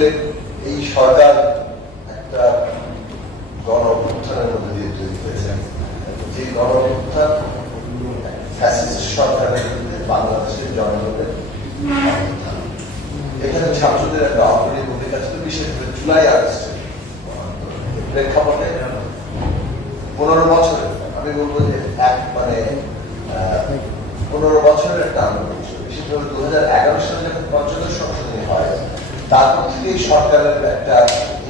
আসলে এই সরকার একটা গণ অভ্যুত্থানের মধ্যে দিয়ে তৈরি হয়েছে, যে গণ অভ্যুত্থান ফ্যাসিস্ট সরকারের বিরুদ্ধে বাংলাদেশের জনগণের। এখানে ছাত্রদের একটা অগ্রণী ভূমিকা ছিল, বিশেষ করে জুলাই আগস্টের প্রেক্ষাপটে 15 বছরে আমি বলবো যে 15 বছরের একটা আন্দোলন ছিল। বিশেষ করে 2011 সালে যখন পঞ্চদশ সংশোধনী হয়, তারপর থেকেই সরকারের একটা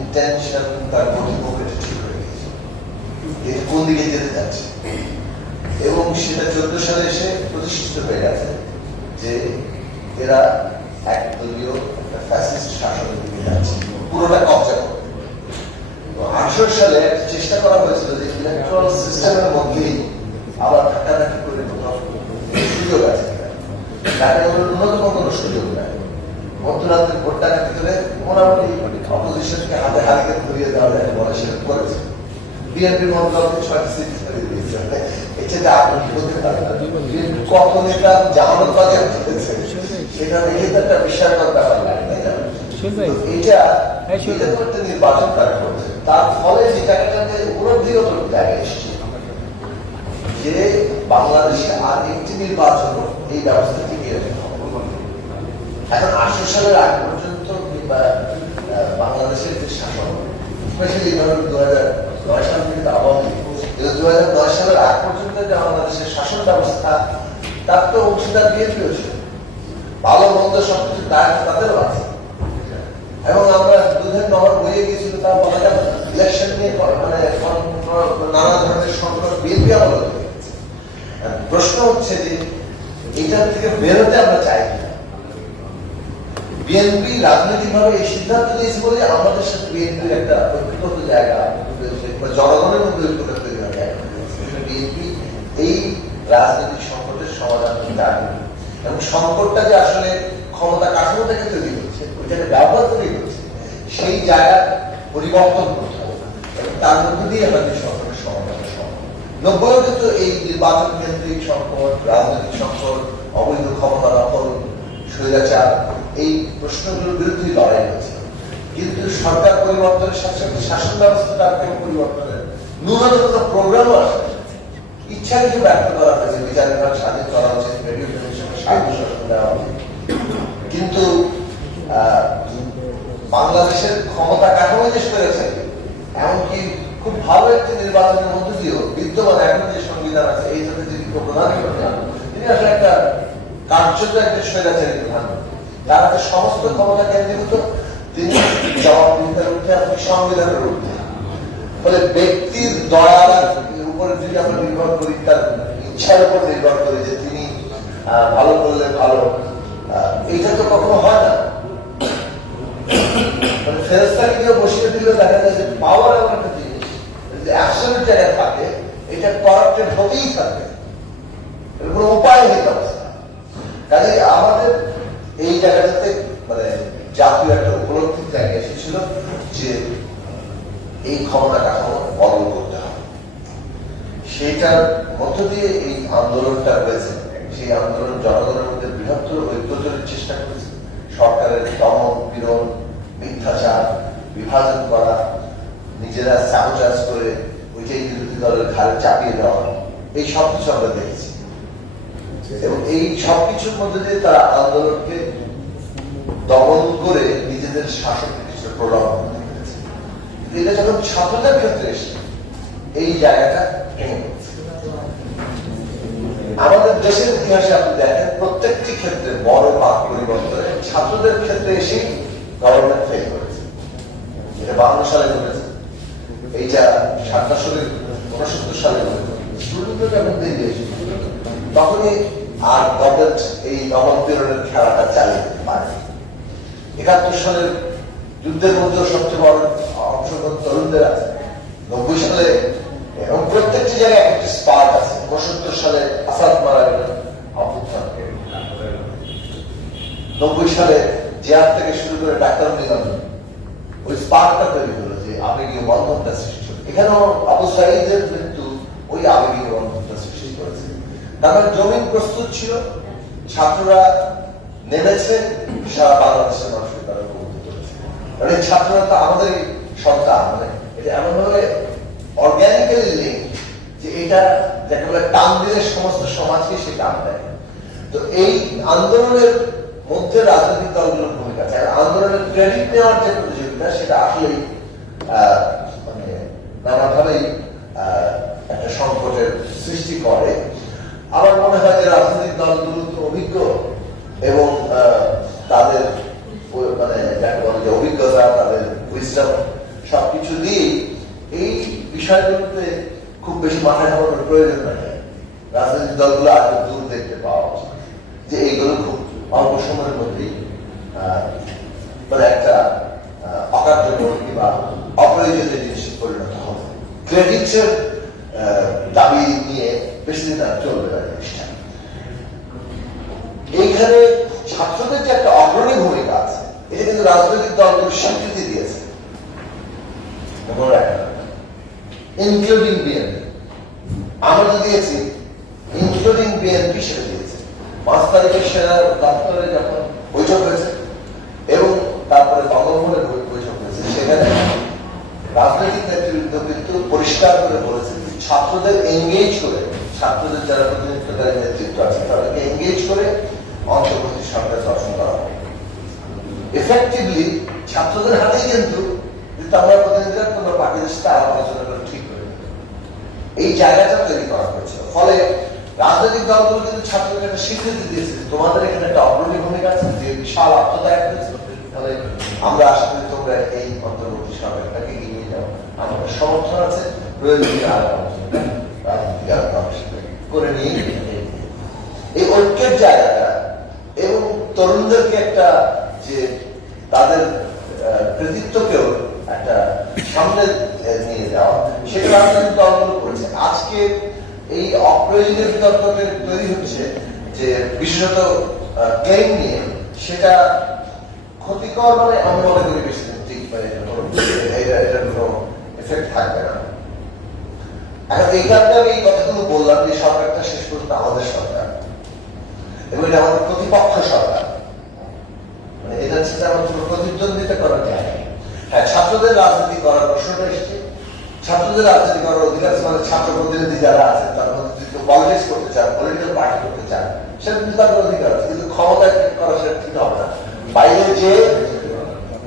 ইন্টেনশন, তার গতিপ্রকৃতি ঠিক হয়ে গেছে, কোন দিকে যেতে যাচ্ছে, এবং সেটা 14 সালে এসে প্রতিষ্ঠিত হয়ে গেছে যে এরা একদলীয় একটা ফ্যাসিস্ট শাসনের দিকে যাচ্ছে, পুরোটা কবজা করবে। 18 সালে চেষ্টা করা হয়েছিল যে ইলেকট্রাল সিস্টেমের মধ্যেই আবার ধাক্কাধাক্কি করে কোথাও সুযোগ আছে, তাকে ন্যূনতম কোনো সুযোগ নেয়। মধ্যরাত্রে ভোট ডাকাতি করে মোটামুটি অপোজিশনকে হাতে হারিকে ধরিয়ে দেওয়া যায় বলে সেটা করেছে। বিএনপির মন্ত্রণালয়কে 6টি সিট করে দিয়েছে। এটা আপনি বলতে পারেন কত নেতা জামানত বাজার করেছে, সেটা দেখে তো একটা বিস্ময়কর ব্যাপার লাগে, তাই না? এটা একটা নির্বাচন তারা করেছে, তার ফলে যে জায়গাটাতে উপলব্ধিগত জায়গায় এসছে যে বাংলাদেশে আর একটি নির্বাচন এই ব্যবস্থা টিকিয়ে রাখতে হবে। এখন 18 সালের আগ পর্যন্ত বাংলাদেশের যে শাসন, স্পেশালি 2009 সাল থেকে আওয়ামী লীগ, 2010 সালের আগ পর্যন্ত যে বাংলাদেশের শাসন ব্যবস্থা, তার তো অংশীদার বিএনপি ছিল। ভালো মন্দ সবকিছু তাদেরও আছে, এবং আমরা দুধের নহর বইয়ে গিয়েছিল, তা বলা যাবে ইলেকশন নিয়ে নানা ধরনের সংকট বিএনপি আমল হয়ে গেছে। প্রশ্ন হচ্ছে যে এটার থেকে বেরোতে আমরা চাই কিনা। বিএনপি রাজনৈতিকভাবে এই সিদ্ধান্ত নিয়েছে বলে আমাদের সাথে বিএনপির একটা ঐক্যগত জায়গা, জনগণের মধ্যে ঐক্যতা তৈরি হওয়ার জায়গা। বিএনপি এই রাজনৈতিক সংকটের সমাধান জানে, এবং সংকটটা যে আসলে ক্ষমতা কাঠামো থেকে তৈরি হচ্ছে, ওইটাকে ব্যবহার তৈরি হচ্ছে, সেই জায়গা পরিবর্তন করতে হবে, এবং তার মধ্যে দিয়ে আমাদের সংকটের সমাধান সম্ভব। 90 কিন্তু এই নির্বাচন কেন্দ্রিক সংকট, রাজনৈতিক সংকট, অবৈধ ক্ষমতা দখল, স্বৈরাচার, এই প্রশ্নগুলোর বিরুদ্ধে লড়াই হয়েছে। কিন্তু সরকার পরিবর্তনের সাথে সাথে শাসন ব্যবস্থাটার পরিবর্তনের ন্যূনতম কোনো প্রোগ্রামও আসে, ইচ্ছা কিছু ব্যক্ত করা হয়েছে, বিচার বিভাগ স্বাধীন করা উচিত, রেডিও টেলিভিশনের স্বাধীন দেওয়া উচিত। কিন্তু বাংলাদেশের ক্ষমতা কাঠামো যে করেছে, এমনকি খুব ভালো একটি নির্বাচনের মধ্যে দিয়েও বিদ্যমান এখন যে সংবিধান আছে, এই সাথে যদি প্রধানমন্ত্রী তিনি আসলে একটা কার্যত একটা স্বৈরাচারী প্রধানমন্ত্রী, তার হাতে সমস্ত ক্ষমতা কেন্দ্রীভূত, তিনি জবাবদিহিতার উঠে আপনি সংবিধানের উঠে। ফলে ব্যক্তির দয়ার উপরে যদি আমরা নির্ভর করি, তার ইচ্ছার উপর নির্ভর করি যে তিনি ভালো করলে ভালো, এইটা তো কখনো হয় না। ফেরেশতাকে কেউ বসিয়ে দিলে দেখা যায় যে পাওয়ার এমন একটা জিনিস, যদি অ্যাবসলিউট জায়গায় থাকে, এটা করাপ্টেড হতেই থাকে, এর কোনো উপায় নেই অবস্থা। কাজে আমাদের এই জায়গাটাতে জাতীয় একটা উপলব্ধির জায়গা এসেছিল যে এই ক্ষমতা কাঠামো বদল করতে হবে। সেইটার মধ্য দিয়ে এই আন্দোলনটা হয়েছে। সেই আন্দোলন জনগণের মধ্যে বৃহত্তর ঐক্য তৈরির চেষ্টা করেছে। সরকারের দমন পীড়ন, মিথ্যাচার, বিভাজন করা, নিজেরা সাবোটাজ করে ওইটাই বিরোধী দলের ঘাড়ে চাপিয়ে দেওয়া, এই সবকিছু আমরা দেখেছি। এবং এই সবকিছুর মধ্যে দিয়ে তারা আন্দোলনকে দমন করে নিজেদের শাসনকে কিছুটা প্রলোভন করতে পেরেছে। এটা যখন ছাত্রদের ক্ষেত্রে এসে এই জায়গাটা ভেঙে গেছে। আমাদের দেশের ইতিহাসে আপনি দেখেন, প্রত্যেকটি ক্ষেত্রে বড় ভাগ পরিবর্তনে ছাত্রদের ক্ষেত্রে এসেই গভর্নমেন্ট ফেল করেছে। এটা 52 সালে ঘটেছে, এইটা 69 সালে ঘটেছে। স্টুডেন্টরা যখন বেরিয়ে এসেছে, তখনই আর গভর্নমেন্ট এই দমন পীড়নের খেলাটা চালিয়ে যেতে পারে। 71 সালের যুদ্ধের মধ্যে সবচেয়ে বড় অংশগ্রহণ তরুণদের আছে। 90 সালে, এবং প্রত্যেকটি জায়গায় একটি স্পার্ক আছে। 69 সালে আসাদ মারা গেলেন, অভ্যুত্থান। 90 সালে জিয়াদ থেকে শুরু করে ডাক্তার নিবন্ধন, ওই স্পার্কটা তৈরি হলো, যে আবেগীয় বন্ধনটা সৃষ্টি হলো। এখানেও আবু সাঈদের মৃত্যু ওই আবেগীয় বন্ধনটা সৃষ্টি করেছে। তারপরে জমিন প্রস্তুত ছিল, ছাত্ররা নেমেছে, সারা বাংলাদেশের মানুষকে তারা উপভোগ করেছে। মানে ছাত্ররা তো আমাদের সন্তান, মানে এটা এমন ভাবে অর্গানিক্যালি লিঙ্ক যে এটা যাকে বলে টান দিলে সমস্ত সমাজকে সে টান দেয়। তো এই আন্দোলনের মধ্যে রাজনৈতিক দলগুলোর ভূমিকা আছে। আন্দোলনের ক্রেডিট নেওয়ার যে প্রতিযোগিতা সেটা আসলেই মানে নানাভাবেই একটা সংকটের সৃষ্টি করে। আমার মনে হয় যে রাজনৈতিক দলগুলো তো অভিজ্ঞ এবং তাদের মানে যাকে বলে যে অভিজ্ঞতা, তাদের উইজডম সবকিছু দিয়ে এই বিষয়গুলোতে খুব বেশি মাথা ঘামানোর প্রয়োজন নাই। রাজনৈতিক দলগুলো আগে দূর দেখতে পাওয়া উচিত যে এইগুলো খুব অল্প সময়ের মধ্যেই মানে একটা অকার্যকর কিংবা অপ্রয়োজনীয় জিনিসে পরিণত হবে। ক্রেডিটের দাবি নিয়ে বেশি দিন আর চলবে না জিনিসটা। এইখানে ছাত্রদের যে একটা অগ্রণী ভূমিকা আছে, এটা কিন্তু রাজনৈতিক দলগুলো স্বীকৃতি দিয়েছে, ইনক্লুডিং বিএনপি। আমরা তো দিয়েছি, ইনক্লুডিং বিএনপি সেটা দিয়েছে। 5 তারিখের সেনা দপ্তরে যখন বৈঠক হয়েছে এবং তারপরে বঙ্গভবনে বৈঠক হয়েছে, সেখানে রাজনৈতিক নেতৃত্ব কিন্তু পরিষ্কার করে বলেছে ছাত্রদের এঙ্গেজ করে, ছাত্রদের যারা প্রতিনিধিত্বকারী নেতৃত্ব আছে তাদেরকে এঙ্গেজ করে অন্তর্বর্তী সরকার গঠন করা হবে। এফেক্টিভলি ছাত্রদের হাতেই কিন্তু আমরা প্রতিনিধিরা তোমরা বাকিদের সাথে আলাপ আলোচনা করে ঠিক করে এই জায়গাটা তৈরি করা হয়েছিল। ফলে রাজনৈতিক দলগুলো কিন্তু ছাত্রদের একটা স্বীকৃতি দিয়েছে, তোমাদের এখানে একটা অগ্রণী ভূমিকা আছে, যে বিশাল আত্মদায়ক হয়েছে। তাহলে আমরা আশা করি তোমরা এই অন্তর্বর্তী সরকারটাকে এগিয়ে যাও, আমাদের সমর্থন আছে, প্রয়োজনীয় আলাপ আলোচনা করে নিয়ে এই ঐক্যের জায়গাটা এবং তরুণদেরকে একটা যে তাদের কৃতিত্বকেও একটা সামনে নিয়ে যাওয়া, সেটা রাজনৈতিক দলগুলো করেছে। আজকে এই অপ্রয়োজনীয় বিতর্কতে তৈরি হচ্ছে যে বিশেষত ক্লেম নিয়ে, সেটা ক্ষতিকর, মানে আমি মনে করি বেশি ঠিক, মানে এটার কোনো এফেক্ট থাকবে না। এখন এই কারণে আমি এই কথাগুলো বললাম যে সরকারটা শেষ পর্যন্ত আমাদের সরকার এবং এটা আমাদের প্রতিপক্ষ সরকার, মানে এটার সাথে আমাদের প্রতিদ্বন্দ্বিতা করা যায়। হ্যাঁ, ছাত্রদের রাজনীতি করার প্রশ্নটা এসেছে, ছাত্রদের রাজনীতি করার অধিকার, মানে ছাত্র প্রতিনিধি যারা আছেন তার মধ্যে যদি পলিটিক্স করতে চান, পলিটিক্যাল পার্টি করতে চান, সেটা কিন্তু তাদের অধিকার আছে, কিন্তু ক্ষমতায় করা সেটা ঠিক হবে না। বাইরে যে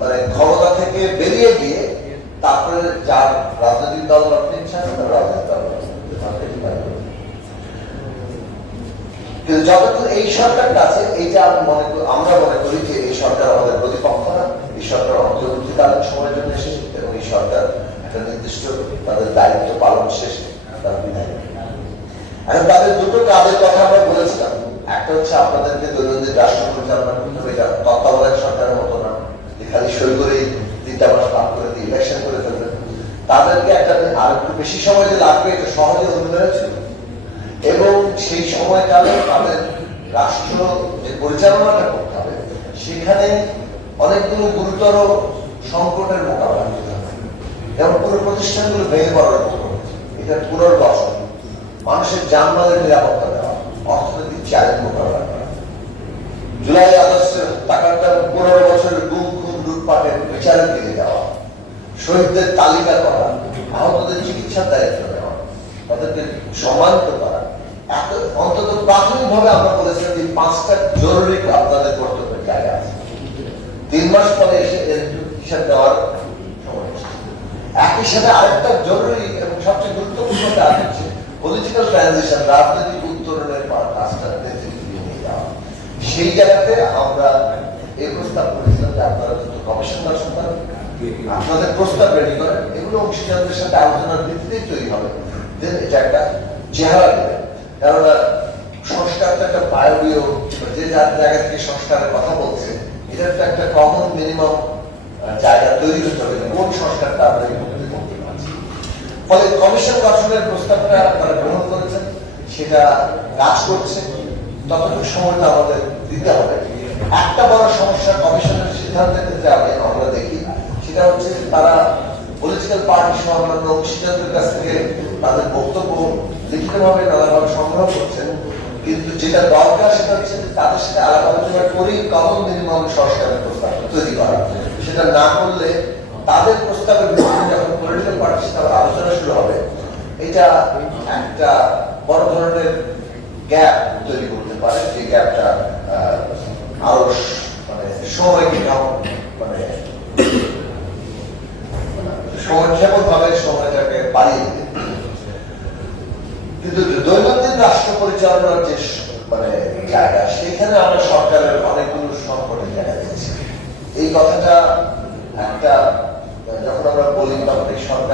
মানে ক্ষমতা থেকে বেরিয়ে গিয়ে তারপরে যার রাজনৈতিক দল গঠন ইচ্ছা আছে তার রাজনৈতিক দল, কিন্তু যতক্ষণ এই সরকারটা আছে, এইটা আমরা মনে করি যে এই সরকার আমাদের প্রতিপক্ষ না, এই সরকার অন্তর্বর্তীকালীন সময়ের জন্য এসেছে এবং এই সরকার একটা নির্দিষ্ট তাদের দায়িত্ব পালন শেষে তার বিদায়। এখন তাদের দুটো কাজের কথা আমরা বলেছিলাম, একটা হচ্ছে আপনাদেরকে দৈনন্দিন রাষ্ট্র পরিচালনা করতে হবে, এটা তত্ত্বাবধায়ক সরকারের মতো না যে খালি সই করেই 3টা মাস পার করে দিয়ে ইলেকশন করে ফেলবেন। তাদেরকে একটা আর একটু বেশি সময় যে লাগবে এটা সহজে অনুদান ছিল এবং সেই সময়কালে তাদের রাষ্ট্র যে পরিচালনাটা করতে হবে সেখানে অনেকগুলো গুরুতর সংকটের মোকাবেলা করতে হবে, যেমন পুরো প্রতিষ্ঠানগুলো ভেঙে পড়ার মতো, এটার পুনর্গঠন, মানুষের জানমালের নিরাপত্তা দেওয়া, অর্থনৈতিক চ্যালেঞ্জ মোকাবেলা করা, জুলাই আগস্টের টাকাটা 15 বছরের গুম খুন লুটপাটের বিচারের দিকে যাওয়া, শহীদদের তালিকা করা, আহতদের চিকিৎসার দায়িত্ব নেওয়া, তাদেরকে সম্মানিত করা। অন্তত প্রাথমিকভাবে আমরা বলেছিলাম যে 5টা জরুরি আপনাদের কর্তব্যের জায়গা আছে। 3 মাস পরে এসে এর হিসাব দেওয়ার সময়, একই সাথে আরেকটা জরুরি এবং সবচেয়ে গুরুত্বপূর্ণ কাজ হচ্ছে পলিটিক্যাল ট্রানজিশন, রাজনৈতিক উত্তরণের কাজটা নেতৃত্ব নিয়ে যাওয়া। সেই জায়গাতে আমরা এই প্রস্তাব করেছিলাম যে আপনারা দুটো কমিশন গঠন করেন, আপনাদের প্রস্তাব রেডি করেন, এগুলো অংশীদারদের সাথে আলোচনার ভিত্তিতেই তৈরি হবে, দেন এটা একটা চেহারা দেবে। কেননা সংস্কারটা একটা বায়বীয়, যে যার জায়গা থেকে সংস্কারের কথা বলছে, এটার তো একটা কমন মিনিমাম জায়গা তৈরি হতে হবে, কোন সংস্কারটা আমরা এই মুহূর্তে করতে পারছি। ফলে কমিশন গঠনের প্রস্তাবটা আপনারা গ্রহণ করেছেন, সেটা কাজ করছে, ততটুকু সময়টা আমাদের দিতে হবে। একটা বড় সমস্যা কমিশনের সিদ্ধান্তের ক্ষেত্রে আমরা দেখি, সেটা হচ্ছে তারা পলিটিক্যাল পার্টি সহ অন্যান্য অংশীদারদের কাছ থেকে তাদের বক্তব্য লিখিতভাবে নানাভাবে সংগ্রহ করছেন, কিন্তু যেটা দরকার সেটা হচ্ছে তাদের সাথে আলাপ আলোচনা করেই কমন মিনিমাম সংস্কারের প্রস্তাব তৈরি করা। সেটা না করলে তাদের প্রস্তাবের ভিত্তিতে যখন পলিটিক্যাল পার্টির সাথে আবার আলোচনা শুরু হবে, এটা একটা বড় ধরনের গ্যাপ তৈরি করতে পারে, যে গ্যাপটা আরো মানে সময়কে মানে সংক্ষেপক ভাবে সময়টাকে বাড়িয়ে দিতে। কিন্তু দৈনন্দিন রাষ্ট্র পরিচালনার যে মানে জায়গা, সেখানে আমরা সরকারের অনেকগুলো সংকটের জায়গা দিয়েছি। এই কথাটা একটা যখন আমরা বলি তখন এই সরকার